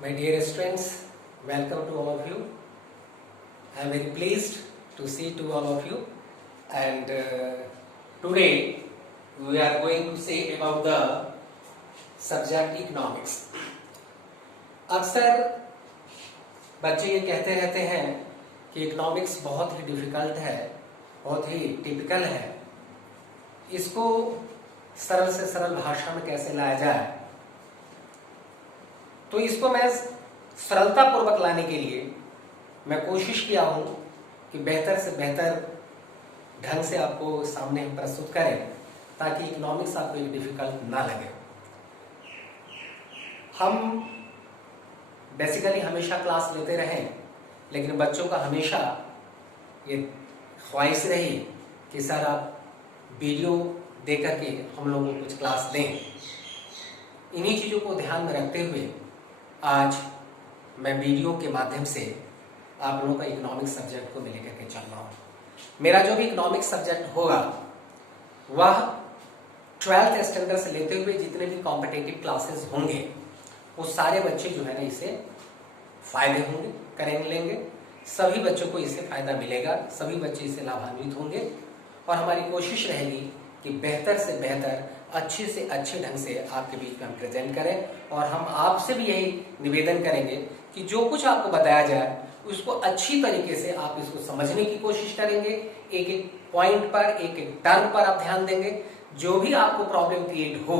My dear students, welcome to all of you. I am very pleased to see to all of you, and today we are going to say about the subject economics. अक्सर बच्चे ये कहते रहते हैं कि economics बहुत ही difficult है, बहुत ही टिपिकल है, इसको सरल से सरल भाषा में कैसे लाया जाए। तो इसको मैं सरलता पूर्वक लाने के लिए मैं कोशिश किया हूं कि बेहतर से बेहतर ढंग से आपको सामने हम प्रस्तुत करें ताकि इकोनॉमिक्स आपको एक डिफिकल्ट ना लगे। हम बेसिकली हमेशा क्लास लेते रहें, लेकिन बच्चों का हमेशा ये ख्वाहिश रही कि सर आप वीडियो दे करके हम लोगों को कुछ क्लास दें। इन्हीं चीज़ों को ध्यान में रखते हुए आज मैं वीडियो के माध्यम से आप लोगों का इकोनॉमिक्स सब्जेक्ट को लेकर के चल रहा हूँ। मेरा जो भी इकोनॉमिक्स सब्जेक्ट होगा वह 12th स्टैंडर्ड से लेते हुए जितने भी कॉम्पिटिटिव क्लासेस होंगे वो सारे बच्चे जो है ना इसे फायदे होंगे, करेंगे, लेंगे। सभी बच्चों को इससे फायदा मिलेगा, सभी बच्चे इससे लाभान्वित होंगे और हमारी कोशिश रहेगी कि बेहतर से बेहतर, अच्छे से अच्छे ढंग से आपके बीच में हम प्रेजेंट करें। और हम आपसे भी यही निवेदन करेंगे कि जो कुछ आपको बताया जाए उसको अच्छी तरीके से आप इसको समझने की कोशिश करेंगे। एक एक पॉइंट पर, एक एक टर्म पर आप ध्यान देंगे। जो भी आपको प्रॉब्लम क्रिएट हो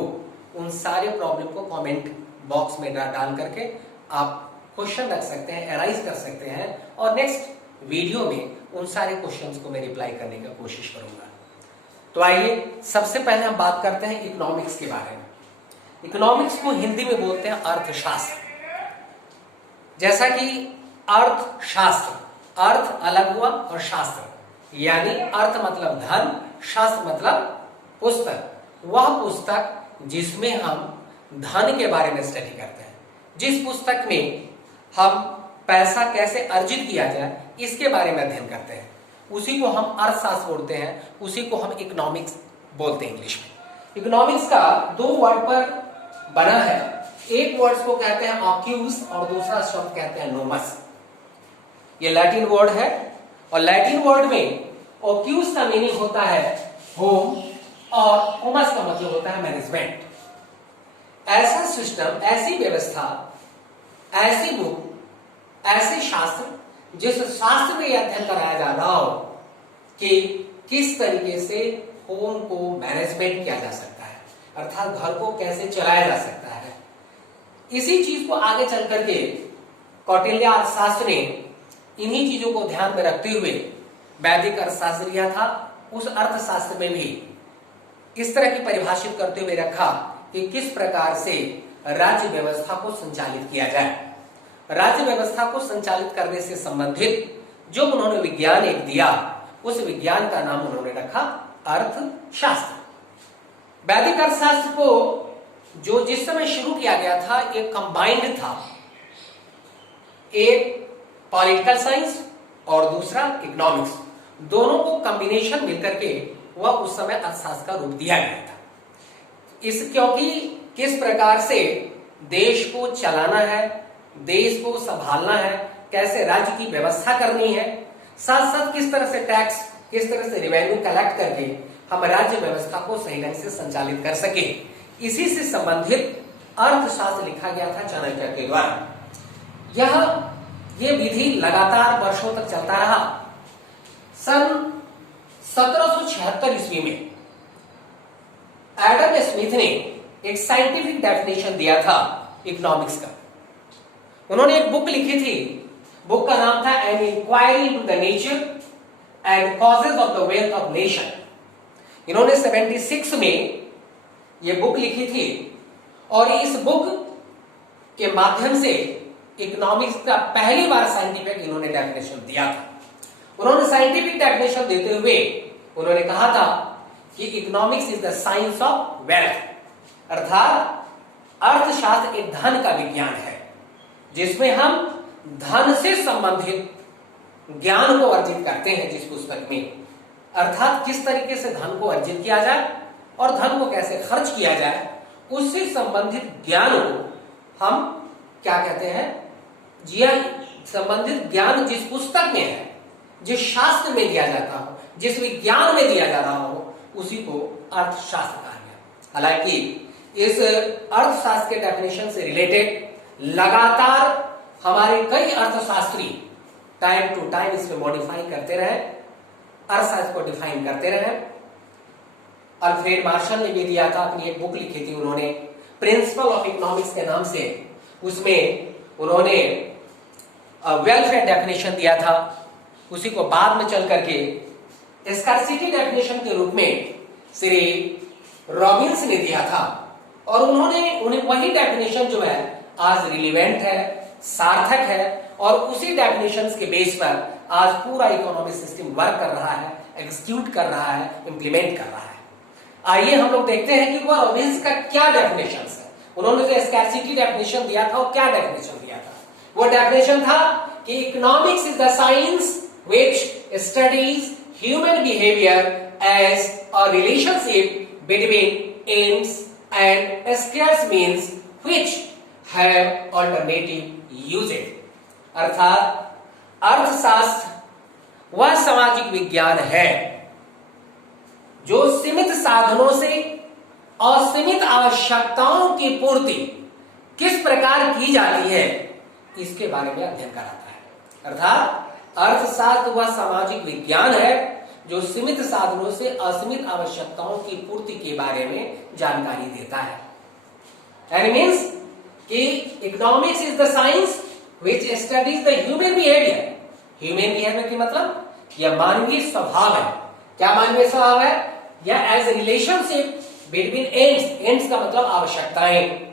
उन सारे प्रॉब्लम को कमेंट बॉक्स में डाल करके आप क्वेश्चन रख सकते हैं, एराइज कर सकते हैं और नेक्स्ट वीडियो में उन सारे क्वेश्चंस को मैं रिप्लाई करने की कोशिश करूंगा। तो आइए सबसे पहले हम बात करते हैं इकोनॉमिक्स के बारे में। इकोनॉमिक्स को हिंदी में बोलते हैं अर्थशास्त्र। जैसा कि अर्थशास्त्र, अर्थ अलग हुआ और शास्त्र, यानी अर्थ मतलब धन, शास्त्र मतलब पुस्तक, वह पुस्तक जिसमें हम धन के बारे में स्टडी करते हैं। जिस पुस्तक में हम पैसा कैसे अर्जित किया जाए इसके बारे में अध्ययन करते हैं, उसी को हम अर्थशास्त्र बोलते हैं, उसी को हम इकोनॉमिक्स बोलते हैं इंग्लिश में। इकोनॉमिक्स का दो वर्ड पर बना है, एक वर्ड को कहते हैं ऑक्यूज और दूसरा शब्द कहते हैं नोमस। ये लैटिन वर्ड है और लैटिन वर्ड में ऑक्यूज का मीनिंग होता है होम और ओमस का मतलब होता है मैनेजमेंट। ऐसा सिस्टम, ऐसी व्यवस्था, ऐसी बुक, ऐसे शास्त्र जिस शास्त्र में यह अध्ययन कराया जा रहा हो कि किस तरीके से होम को मैनेजमेंट किया जा सकता है, अर्थात घर को कैसे चलाया जा सकता है। इसी चीज को आगे चल करके कौटिल्य अर्थशास्त्र ने इन्हीं चीजों को ध्यान में रखते हुए वैदिक अर्थशास्त्र लिया था। उस अर्थशास्त्र में भी इस तरह की परिभाषित करते हुए रखा कि किस प्रकार से राज्य व्यवस्था को संचालित किया जाए। राज्य व्यवस्था को संचालित करने से संबंधित जो उन्होंने विज्ञान एक दिया, उस विज्ञान का नाम उन्होंने रखा अर्थशास्त्र। वैदिक अर्थशास्त्र को जो जिस समय शुरू किया गया था एक कंबाइंड था, एक पॉलिटिकल साइंस और दूसरा इकोनॉमिक्स, दोनों को कॉम्बिनेशन मिलकर के वह उस समय अर्थशास्त्र का रूप दिया गया था। इस क्योंकि किस प्रकार से देश को चलाना है, देश को संभालना है, कैसे राज्य की व्यवस्था करनी है, साथ साथ किस तरह से टैक्स, किस तरह से रेवेन्यू कलेक्ट करके हम राज्य व्यवस्था को सही ढंग से संचालित कर सके, इसी से संबंधित अर्थशास्त्र लिखा गया था चाणक्य के द्वारा। यह विधि लगातार वर्षों तक चलता रहा। सन 1776 ईस्वी में एडम स्मिथ ने एक साइंटिफिक डेफिनेशन दिया था इकोनॉमिक्स का। उन्होंने एक बुक लिखी थी, बुक का नाम था an inquiry into the nature and causes of the wealth of nation. इन्होंने 76 में यह बुक लिखी थी और इस बुक के माध्यम से इकोनॉमिक्स का पहली बार साइंटिफिक इन्होंने डेफिनेशन दिया था। उन्होंने साइंटिफिक डेफिनेशन देते हुए उन्होंने कहा था कि economics is the science of wealth, अर्थात अर्थशास्त्र एक धन का विज्ञान है जिसमें हम धन से संबंधित ज्ञान को अर्जित करते हैं। जिस पुस्तक में अर्थात किस तरीके से धन को अर्जित किया जाए और धन को कैसे खर्च किया जाए, उससे संबंधित ज्ञान को हम क्या कहते हैं, जिया संबंधित ज्ञान जिस पुस्तक में है, जिस शास्त्र में दिया जाता हो, जिस विज्ञान में दिया जा रहा हो, उसी को अर्थशास्त्र कहा गया। हालांकि इस अर्थशास्त्र के डेफिनेशन से रिलेटेड लगातार हमारे कई अर्थशास्त्री टाइम टू टाइम इसमें मॉडिफाई करते रहे, अर्थशास्त्र को डिफाइन करते रहे। अल्फ्रेड मार्शल ने भी दिया था, अपनी एक बुक लिखी थी उन्होंने, प्रिंसिपल ऑफ इकोनॉमिक्स के नाम से। उसमें उन्होंने वेलफेयर डेफिनेशन दिया था, उसी को बाद में चल करके स्कार्सिटी डेफिनेशन के रूप में श्री रॉबिन्स ने दिया था। और उन्हें वही डेफिनेशन जो है आज रिलीवेंट है, सार्थक है, और उसी डेफिनेशंस के बेस पर आज पूरा इकोनॉमिक सिस्टम वर्क कर रहा है, एग्जीक्यूट कर रहा है, इंप्लीमेंट कर रहा है। आइए हम लोग देखते हैं कि वो रॉबिन्स का क्या डेफिनेशन है। उन्होंने जो स्कार्सिटी डेफिनेशन दिया था वो क्या डेफिनेशन दिया था? वो डेफिनेशन था कि economics is the science which studies human behaviour as a relationship between aims and scarce means which have alternative uses. अर्थात अर्थशास्त्र वह सामाजिक विज्ञान है जो सीमित साधनों से असीमित आवश्यकताओं की पूर्ति किस प्रकार की जाती है, इसके बारे में अध्ययन कराता है। अर्थात अर्थशास्त्र वह सामाजिक विज्ञान है जो सीमित साधनों से असीमित आवश्यकताओं की पूर्ति के बारे में जानकारी देता है। एंड मीन्स कि economics is the science which studies the human behaviour. Human behaviour की मतलब यह मानवीय स्वभाव है। क्या मानवीय स्वभाव है? यह as a relationship between aims, aims का मतलब आवश्यकताएं,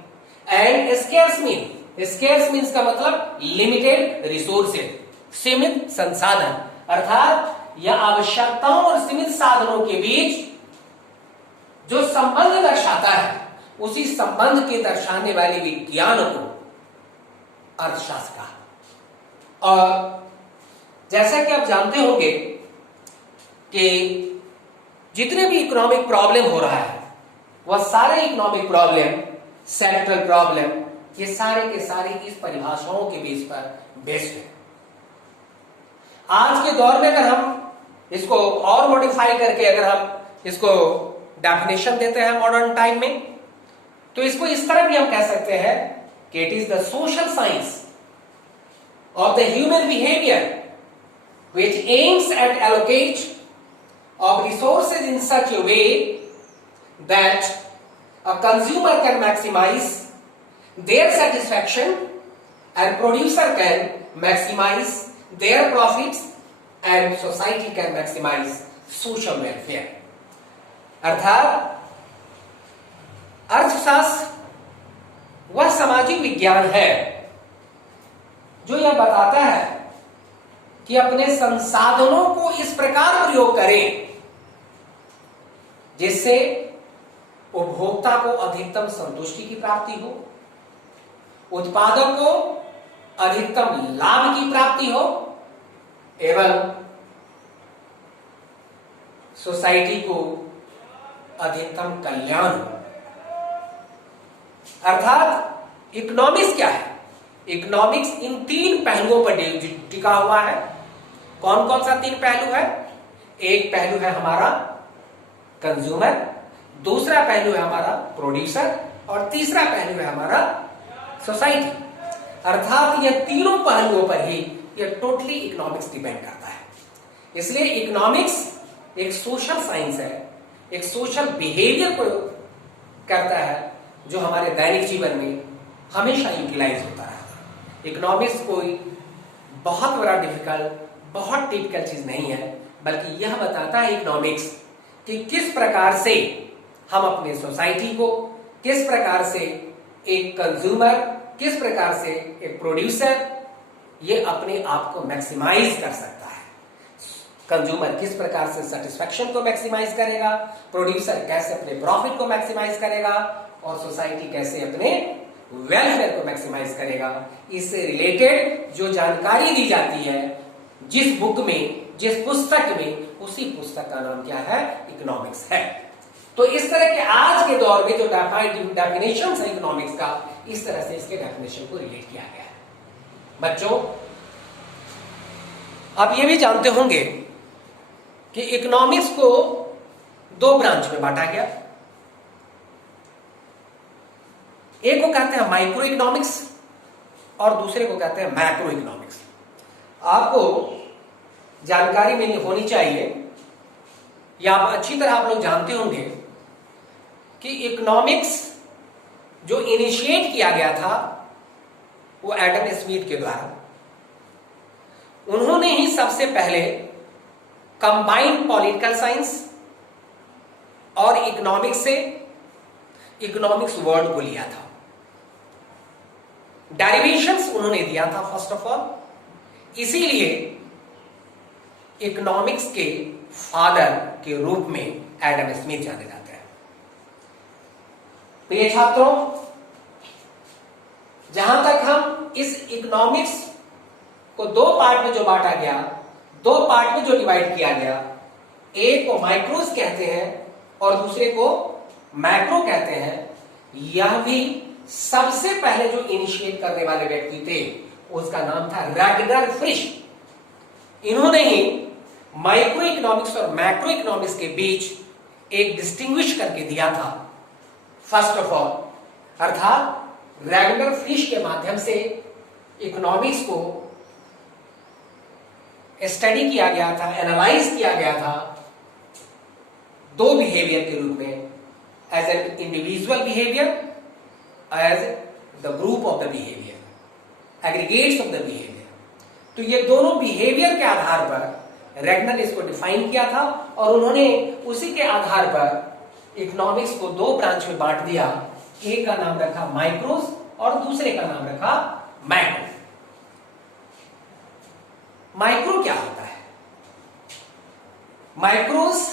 एंड स्केर्स मीन्स का मतलब लिमिटेड रिसोर्सेज, सीमित संसाधन। अर्थात यह आवश्यकताओं और सीमित साधनों के बीच जो संबंध दर्शाता है, उसी संबंध के दर्शाने वाले विज्ञान को अर्थशास्त्र कहा। और जैसा कि आप जानते होंगे कि जितने भी इकोनॉमिक प्रॉब्लम हो रहा है, वह सारे इकोनॉमिक प्रॉब्लम, सेक्टरल प्रॉब्लम, ये सारे के सारे इस परिभाषाओं के बेस पर बेस्ड है। आज के दौर में अगर हम इसको और मॉडिफाई करके अगर हम इसको डेफिनेशन देते हैं मॉडर्न टाइम में, तो इसको इस तरह भी हम कह सकते हैं कि it is the social science of the human behaviour which aims at allocate of resources in such a way that a consumer can maximize their satisfaction and producer can maximize their profits and society can maximize social welfare। अर्थात अर्थशास्त्र वह सामाजिक विज्ञान है जो यह बताता है कि अपने संसाधनों को इस प्रकार प्रयोग करें जिससे उपभोक्ता को अधिकतम संतुष्टि की प्राप्ति हो, उत्पादक को अधिकतम लाभ की प्राप्ति हो, एवं सोसाइटी को अधिकतम कल्याण हो। अर्थात इकोनॉमिक्स क्या है? इकोनॉमिक्स इन तीन पहलुओं पर टिका हुआ है। कौन कौन सा तीन पहलू है? एक पहलू है हमारा कंज्यूमर, दूसरा पहलू है हमारा प्रोड्यूसर, और तीसरा पहलू है हमारा सोसाइटी। अर्थात यह तीनों पहलुओं पर ही यह टोटली इकोनॉमिक्स डिपेंड करता है। इसलिए इकोनॉमिक्स एक सोशल साइंस है, एक सोशल बिहेवियर को करता है जो हमारे दैनिक जीवन में हमेशा यूटिलाइज होता रहता है। इकोनॉमिक्स कोई बहुत बड़ा डिफिकल्ट, बहुत टिपिकल चीज नहीं है, बल्कि यह बताता है इकोनॉमिक्स कि किस प्रकार से हम अपने सोसाइटी को, किस प्रकार से एक कंज्यूमर, किस प्रकार से एक प्रोड्यूसर ये अपने आप को मैक्सिमाइज कर सकता है। कंज्यूमर किस प्रकार से सेटिस्फैक्शन को मैक्सिमाइज करेगा, प्रोड्यूसर कैसे अपने प्रॉफिट को मैक्सिमाइज करेगा, और सोसाइटी कैसे अपने वेलफेयर को मैक्सिमाइज करेगा। इससे रिलेटेड जो जानकारी दी जाती है जिस बुक में, जिस पुस्तक में, उसी पुस्तक का नाम क्या है? इकोनॉमिक्स है। तो इस तरह के आज के दौर में जो डेफिनेशन है इकोनॉमिक्स का, इस तरह से इसके डेफिनेशन को रिलेट किया गया है। बच्चों, आप ये भी जानते होंगे कि इकोनॉमिक्स को दो ब्रांच में बांटा गया। एक को कहते हैं माइक्रो इकोनॉमिक्स और दूसरे को कहते हैं मैक्रो इकोनॉमिक्स। आपको जानकारी में होनी चाहिए, या अच्छी तरह आप लोग जानते होंगे कि इकोनॉमिक्स जो इनिशिएट किया गया था वो एडम स्मिथ के द्वारा। उन्होंने ही सबसे पहले कंबाइंड पॉलिटिकल साइंस और इकोनॉमिक्स से इकोनॉमिक्स वर्ड को लिया था। डेरिवेशंस उन्होंने दिया था फर्स्ट ऑफ ऑल। इसीलिए इकोनॉमिक्स के फादर के रूप में एडम स्मिथ जाने जाते हैं। प्रिय छात्रों, जहां तक हम इस इकोनॉमिक्स को दो पार्ट में जो बांटा गया, दो पार्ट में जो डिवाइड किया गया, एक को माइक्रोस कहते हैं और दूसरे को मैक्रो कहते हैं। यह भी सबसे पहले जो इनिशिएट करने वाले व्यक्ति थे उसका नाम था रैगनर फ्रिश। इन्होंने ही माइक्रो इकोनॉमिक्स और मैक्रो इकोनॉमिक्स के बीच एक डिस्टिंग्विश करके दिया था फर्स्ट ऑफ ऑल, अर्थात रैगनर फ्रिश के माध्यम से इकोनॉमिक्स को स्टडी किया गया था, एनालाइज किया गया था दो बिहेवियर के रूप में, as an individual behaviour, as the group of the behaviour, aggregates of the behaviour. तो ये दोनों बिहेवियर के आधार पर रैगनर ने इसको डिफाइन किया था और उन्होंने उसी के आधार पर इकोनॉमिक्स को दो ब्रांच में बांट दिया। एक का नाम रखा माइक्रोस और दूसरे का नाम रखा मैक्रो। माइक्रो क्या होता है? माइक्रोस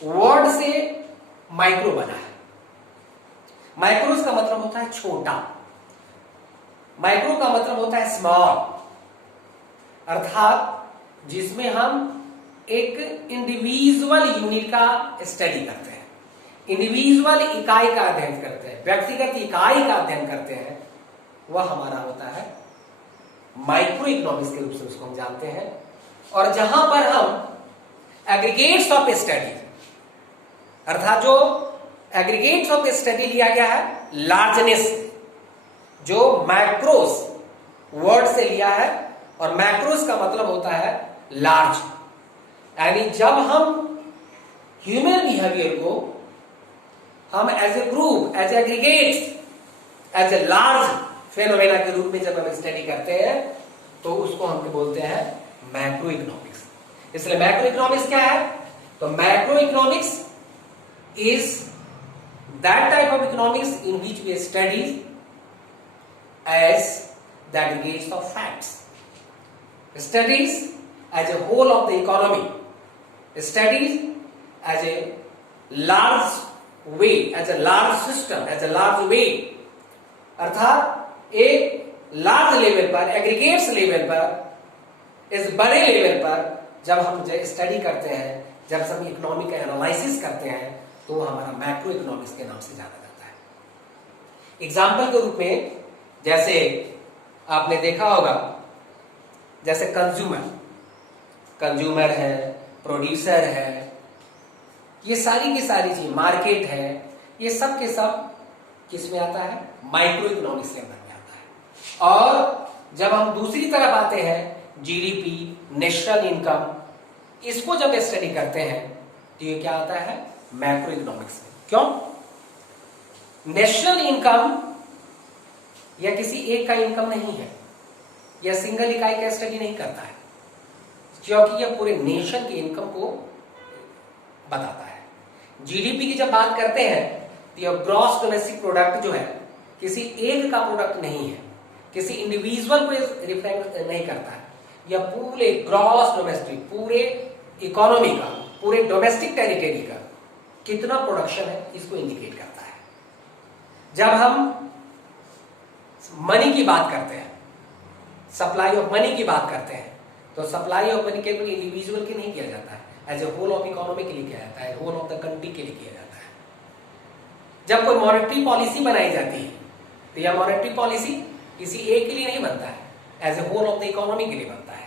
वर्ड से माइक्रो बना है। माइक्रोस का मतलब होता है छोटा, माइक्रो का मतलब होता है स्मॉल, अर्थात जिसमें हम एक इंडिविजुअल यूनिट का स्टडी करते हैं, इंडिविजुअल इकाई का अध्ययन करते हैं, व्यक्तिगत इकाई का अध्ययन करते हैं, वह हमारा होता है माइक्रो इकोनॉमिक्स के रूप से उसको हम जानते हैं। और जहां पर हम एग्रीगेट्स ऑफ स्टडी, अर्थात जो एग्रीगेट्स ऑफ स्टडी लिया गया है लार्जनेस, जो मैक्रोस वर्ड से लिया है, और मैक्रोस का मतलब होता है लार्ज। यानी जब हम ह्यूमन बिहेवियर को हम as a group, as aggregates, as a large phenomena के रूप में जब हम स्टडी करते हैं तो उसको हम बोलते हैं मैक्रो इकोनॉमिक्स। इसलिए मैक्रो इकोनॉमिक्स क्या है? तो macroeconomics is that type of economics in which we study as the aggregates of facts, studies as a whole of the economy, studies as a large way, as a large system, as a large way, अर्थात एक large level पर, aggregates level पर, इस बड़े level पर जब हम study करते हैं, जब हम इकोनॉमी का एनालिसिस करते हैं, तो हमारा मैक्रो इकोनॉमिक्स के नाम से जाना जाता है। एग्जाम्पल के रूप में जैसे आपने देखा होगा, जैसे कंज्यूमर है, प्रोड्यूसर है, ये सारी की सारी चीज, मार्केट है, ये सब के सब किस में आता है? माइक्रो इकोनॉमिक्स के अंदर में आता है। और जब हम दूसरी तरफ आते हैं जीडीपी, नेशनल इनकम, इसको जब स्टडी करते हैं तो ये क्या आता है? मैक्रो इकोनॉमिक्स में। क्यों? नेशनल इनकम यह किसी एक का इनकम नहीं है, यह सिंगल इकाई का स्टडी नहीं करता है, क्योंकि यह पूरे नेशन के इनकम को बताता है। जीडीपी की जब बात करते हैं तो यह ग्रॉस डोमेस्टिक प्रोडक्ट जो है किसी एक का प्रोडक्ट नहीं है, किसी इंडिविजुअल को रिफ्लेक्ट नहीं करता है, यह पूरे ग्रॉस डोमेस्टिक, पूरे इकोनॉमी का, पूरे डोमेस्टिक टेरिटरी का कितना प्रोडक्शन है इसको इंडिकेट करता है। जब हम मनी की बात करते हैं, सप्लाई ऑफ मनी की बात करते हैं, तो सप्लाई ऑफ मनी केवल इंडिविजुअल की नहीं किया जाता है, as a whole of economy के लिए किया जाता है, होल ऑफ द कंट्री के लिए किया जाता है। जब कोई मॉनेटरी पॉलिसी बनाई जाती है तो यह मॉनेटरी पॉलिसी किसी एक के लिए नहीं बनता है, as a whole of the economy के लिए बनता है।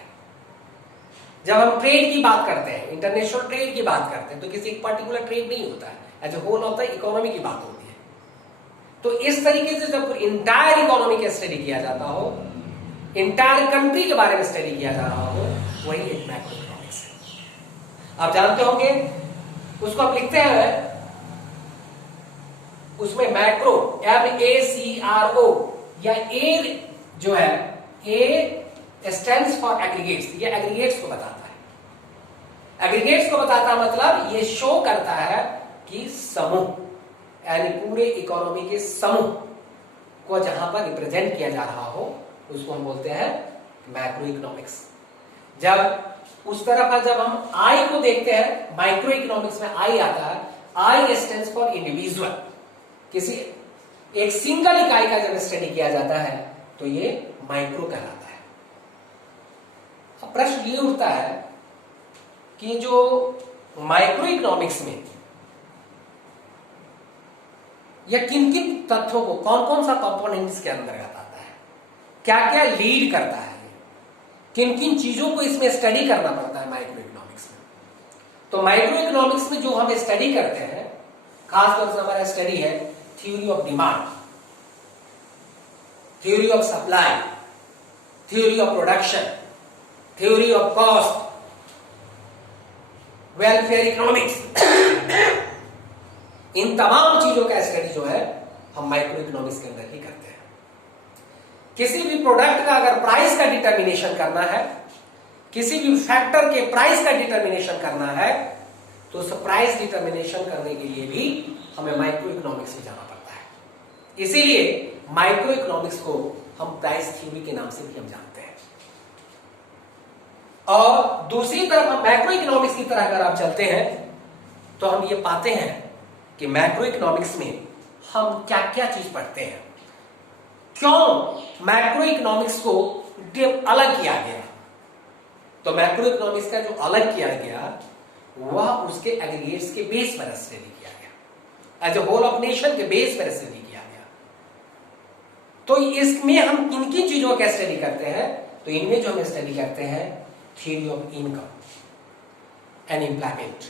जब हम ट्रेड की बात करते हैं, इंटरनेशनल ट्रेड की बात करते हैं, तो किसी एक पर्टिकुलर ट्रेड नहीं होता है, as a whole of the economy की बात होती है। तो इस तरीके से जब इंटायर इकोनॉमी का स्टडी किया जाता हो, इंटायर कंट्री के बारे में स्टडी किया जा रहा हो, वही एक मैक्रो इकोनॉमिक्स है। आप जानते होंगे उसको आप लिखते हैं, उसमें मैक्रो MACRO या ए जो है, ए स्टैंड्स फॉर एग्रीगेट्स, ये एग्रीगेट्स को बताता है। एग्रीगेट्स को बताता मतलब ये शो करता है कि समूह, यानी पूरे इकोनॉमी के समूह को जहां पर रिप्रेजेंट किया जा रहा हो, उसको हम बोलते हैं मैक्रो इकोनॉमिक्स। जब उस तरफ जब हम आई को देखते हैं, माइक्रो इकोनॉमिक्स में आई आता है, आई स्टैंड्स फॉर इंडिविजुअल, किसी एक सिंगल इकाई का जब स्टडी किया जाता है तो ये माइक्रो कहलाता है। अब प्रश्न ये उठता है कि जो माइक्रो इकोनॉमिक्स में या किन किन तथ्यों को, कौन कौन सा कंपोनेंट्स के अंतर्गत आता है, क्या क्या लीड करता है, किन किन चीजों को इसमें स्टडी करना पड़ता है माइक्रो इकोनॉमिक्स में। तो माइक्रो इकोनॉमिक्स में जो हम स्टडी करते हैं, खासतौर से हमारा स्टडी है theory of demand, theory of supply, theory of production, theory of cost, welfare economics, इन तमाम चीजों का स्टडी जो है हम माइक्रो इकोनॉमिक्स के अंदर ही करते हैं। किसी भी प्रोडक्ट का अगर प्राइस का डिटर्मिनेशन करना है, किसी भी फैक्टर के प्राइस का डिटर्मिनेशन करना है, तो उस प्राइस डिटर्मिनेशन करने के लिए भी हमें माइक्रो इकोनॉमिक्स में जाना पड़ता है। इसीलिए माइक्रो इकोनॉमिक्स को हम प्राइस थ्योरी के नाम से भी हम जानते हैं। और दूसरी तरफ हम मैक्रो इकोनॉमिक्स की तरह अगर आप चलते हैं तो हम ये पाते हैं कि मैक्रो इकोनॉमिक्स में हम क्या क्या चीज पढ़ते हैं, क्यों मैक्रो इकोनॉमिक्स को अलग किया गया। तो मैक्रो इकोनॉमिक्स का जो अलग किया गया वह उसके एग्रीगेट्स के बेस पर स्टडी किया गया, as a whole of nation के बेस पर स्टडी किया गया। तो इसमें हम किन किन चीजों का स्टडी करते हैं, तो इनमें जो हम स्टडी करते हैं theory of income and employment,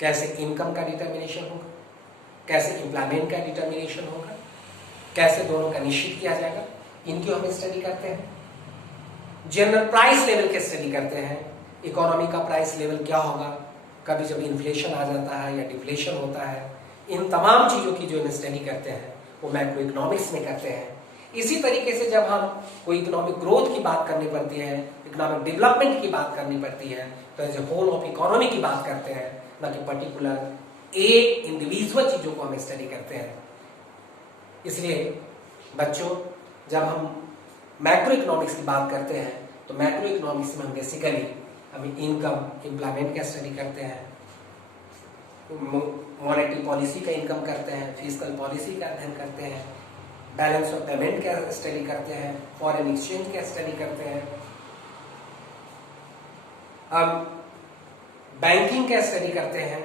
कैसे इनकम का डिटर्मिनेशन होगा, कैसे एम्प्लॉयमेंट का डिटर्मिनेशन होगा, कैसे दोनों का निश्चित किया जाएगा, इनकी हम स्टडी करते हैं। जनरल प्राइस लेवल के स्टडी करते हैं, इकोनॉमी का प्राइस लेवल क्या होगा, कभी जब इन्फ्लेशन आ जाता है या डिफ्लेशन होता है, इन तमाम चीजों की जो हम स्टडी करते हैं वो मैक्रो इकोनॉमिक्स में करते हैं। इसी तरीके से जब हम कोई इकोनॉमिक ग्रोथ की बात करनी पड़ती है, इकोनॉमिक डेवलपमेंट की बात करनी पड़ती है, तो as a whole of economy की बात करते हैं, ना कि पर्टिकुलर एक इंडिविजुअल चीजों को हम स्टडी करते हैं। इसलिए बच्चों, जब हम मैक्रो इकोनॉमिक्स की बात करते हैं तो मैक्रो इकोनॉमिक्स में हम बेसिकली इनकम, एम्प्लॉयमेंट का स्टडी करते हैं, मॉनेटरी पॉलिसी का इनकम करते हैं, फिस्कल पॉलिसी का अध्ययन करते हैं, बैलेंस ऑफ पेमेंट का स्टडी करते हैं, फॉरेन एक्सचेंज का स्टडी करते हैं, अब बैंकिंग का स्टडी करते हैं,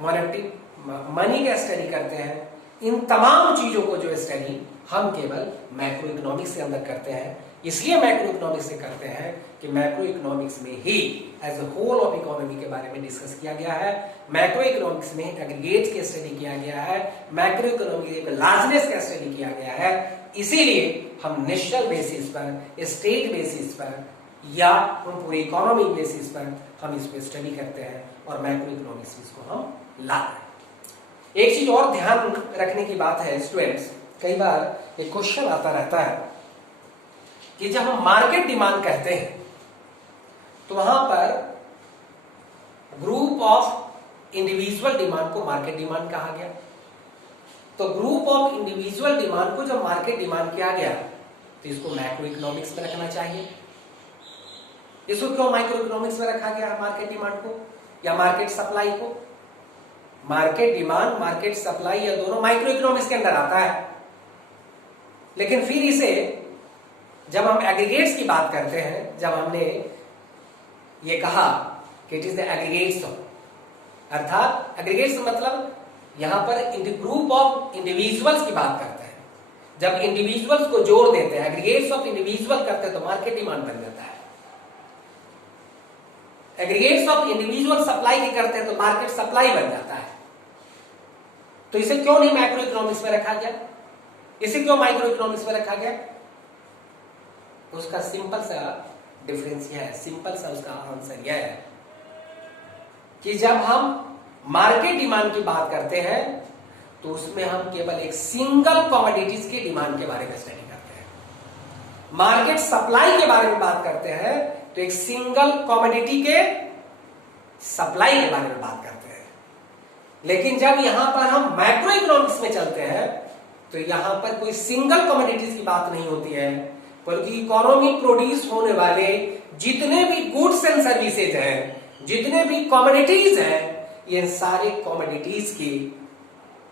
मॉनेटरी मनी का स्टडी करते हैं। इन तमाम चीजों को जो स्टडी हम केवल मैक्रो इकोनॉमिक्स के अंदर करते हैं। इसलिए मैक्रो इकोनॉमिक्स से करते हैं कि मैक्रो इकोनॉमिक्स में ही as a whole of economy के बारे में डिस्कस किया गया है, मैक्रो इकोनॉमिक्स में एग्रीगेट्स की स्टडी किया गया है, मैक्रो इकोनॉमिक्स में लार्जनेस का स्टडी किया गया है। इसीलिए हम नेशनल बेसिस पर, स्टेट बेसिस पर या पूरी इकोनॉमी बेसिस पर हम इस पर स्टडी करते हैं और मैक्रो इकोनॉमिक्स इसको हम लाते हैं। एक चीज और ध्यान रखने की बात है स्टूडेंट्स, कई बार एक क्वेश्चन आता रहता है कि जब हम मार्केट डिमांड कहते हैं तो वहां पर ग्रुप ऑफ इंडिविजुअल डिमांड को मार्केट डिमांड कहा गया। तो ग्रुप ऑफ इंडिविजुअल डिमांड को जब मार्केट डिमांड किया गया तो इसको मैक्रो इकोनॉमिक्स में रखना चाहिए। इसको क्यों माइक्रो इकोनॉमिक्स में रखा गया मार्केट डिमांड को या मार्केट सप्लाई को? मार्केट डिमांड, मार्केट सप्लाई या दोनों माइक्रो इकोनॉमिक्स के अंदर आता है, लेकिन फिर इसे जब हम एग्रीगेट्स की बात करते हैं, जब हमने ये कहा कि it is the aggregates of, अर्थात एग्रीगेट्स मतलब यहां पर ग्रुप ऑफ इंडिविजुअल्स की बात करते हैं। जब इंडिविजुअल्स को जोड़ देते हैं, एग्रीगेट्स ऑफ इंडिविजुअल करते हैं तो मार्केट डिमांड बन जाता है। एग्रीगेट्स ऑफ इंडिविजुअल सप्लाई की करते हैं तो मार्केट सप्लाई बन जाता है। तो इसे क्यों नहीं मैक्रो इकोनॉमिक्स में रखा गया, इसे क्यों माइक्रो इकोनॉमिक्स में रखा गया? उसका सिंपल सा डिफरेंस यह है, सिंपल सा उसका आंसर यह है कि जब हम मार्केट डिमांड की बात करते हैं तो उसमें हम केवल एक सिंगल कमोडिटीज की डिमांड के बारे में स्टडी करते हैं। मार्केट सप्लाई के बारे में बात करते हैं तो एक सिंगल कमोडिटी के सप्लाई के बारे में बात करते हैं। लेकिन जब यहां पर हम मैक्रो इकोनॉमिक्स में चलते हैं तो यहां पर कोई सिंगल कमोडिटीज की बात नहीं होती है, बल्कि इकोनॉमी प्रोड्यूस होने वाले जितने भी गुड्स एंड सर्विसेज हैं, जितने भी कमोडिटीज हैं, ये सारे कमोडिटीज के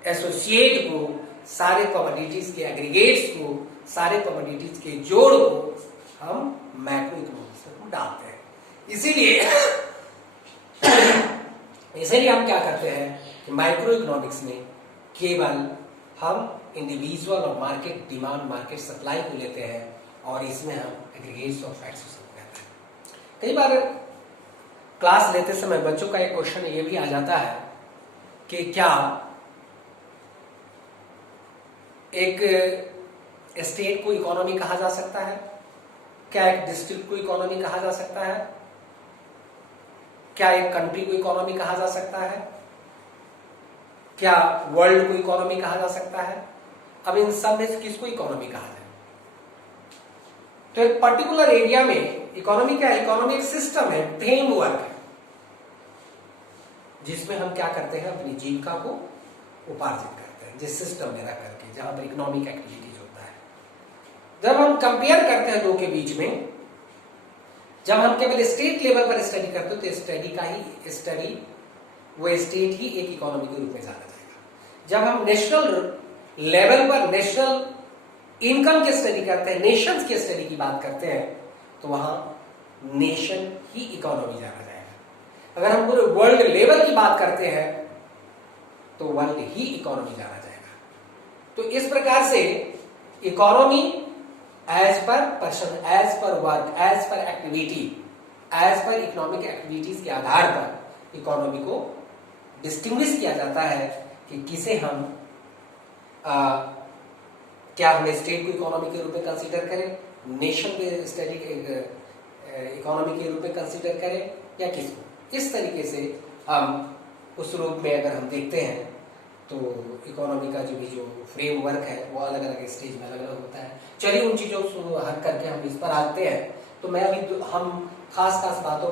एसोसिएट को, सारे कमोडिटीज के एग्रीगेट्स को, सारे कमोडिटीज के जोड़ को हम मैक्रो इकोनॉमिक्स में डालते हैं। इसीलिए हम क्या करते हैं कि माइक्रो इकोनॉमिक्स में केवल हम इंडिविजुअल और मार्केट डिमांड, मार्केट सप्लाई को लेते हैं और इसमें हम एग्रीगेट्स और फैक्ट्स को लेते हैं। कई बार क्लास लेते समय बच्चों का एक क्वेश्चन ये भी आ जाता है कि क्या एक स्टेट को इकोनॉमी कहा जा सकता है, क्या एक डिस्ट्रिक्ट को इकोनॉमी कहा जा सकता है, क्या एक कंट्री को इकोनॉमी कहा जा सकता है, क्या वर्ल्ड को इकोनॉमी कहा जा सकता है? अब इन सब में से किसको इकोनॉमी कहा जाए? तो एक पर्टिकुलर एरिया में इकोनॉमी क्या है? इकोनॉमी एक सिस्टम है, फ्रेमवर्क है, जिसमें हम क्या करते हैं, अपनी जीविका को उपार्जित करते हैं, जिस सिस्टम में रह करके, जहां पर इकोनॉमिक एक्टिविटीज होता है। जब हम कंपेयर करते हैं दो के बीच में, जब हम केवल स्टेट लेवल पर स्टडी करते हैं तो स्टडी वो स्टेट ही एक इकोनॉमी के रूप में जाना जाएगा। जब हम नेशनल लेवल पर नेशनल इनकम की स्टडी करते हैं, नेशंस की स्टडी की बात करते हैं, तो वहां नेशन ही इकोनॉमी जाना जाएगा। अगर हम पूरे वर्ल्ड लेवल की बात करते हैं तो वर्ल्ड ही इकोनॉमी जाना जाएगा। तो इस प्रकार से economy as per person, as per work, as per activity, as per economic activities के आधार पर इकोनॉमी को डिस्टिंग्विश किया जाता है कि किसे हम क्या हम स्टेट को इकोनॉमी के रूप में कंसीडर करें, नेशन के स्टडी इकोनॉमी के रूप में कंसीडर करें, या किसको। इस तरीके से हम उस रूप में अगर हम देखते हैं तो इकोनॉमी का जो फ्रेमवर्क है वो अलग अलग स्टेज में अलग अलग होता है। चलिए उन चीजों को हल करके हम इस पर आते हैं। तो मैं अभी हम खास बातों